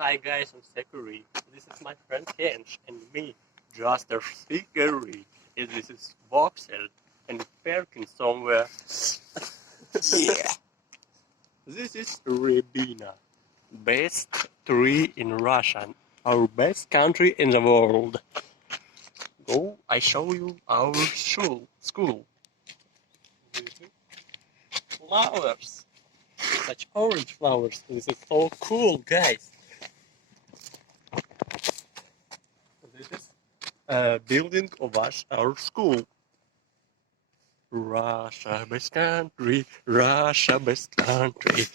Hi guys, I'm Sekiri. This is my friend Kench and me, just a Sekiri. And this is Voxel and Perkin somewhere. Yeah. This is Rябina. Best tree in Russia. Our best country in the world. Go, I show you our school. Flowers. Such orange flowers. This is so cool, guys. This is a building of our school. Russia, best country. Russia, best country.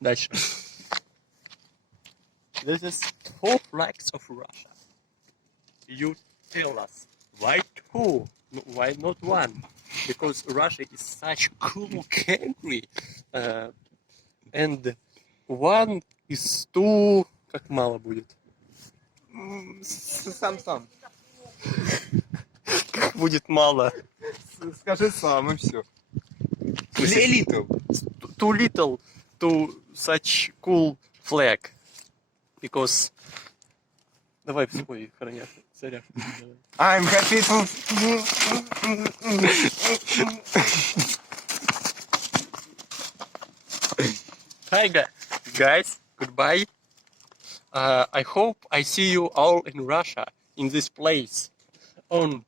Дальше. This is 4 flags of Russia. You tell us, why 2? Why not 1? Because Russia is such cool country. And 1 is too... Как мало будет? Сам. Как будет мало? Скажи сам и все. Little. Too little to such cool flag. Because... Давай в свой храняш, царя. I'm happy to... Hi guys, goodbye. I hope I see you all in Russia, in this place. On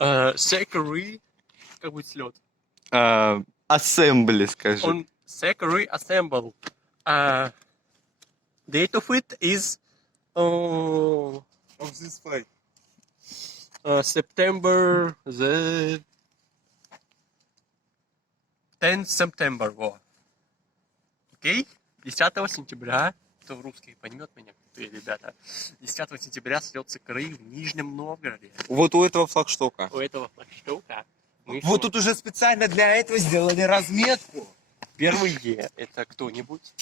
Sekiri, как будет слет? Assembly, скажи. On Sekiri Assemble. Date of it is Of this flag. September the 10 September. Во. Окей? 10 сентября, кто русский поймет меня, ребята, 10 сентября слет Секiri в Нижнем Новгороде. Вот у этого флагштока. У этого флагштока мы Вот тут уже специально для этого сделали разметку. Первые это кто-нибудь?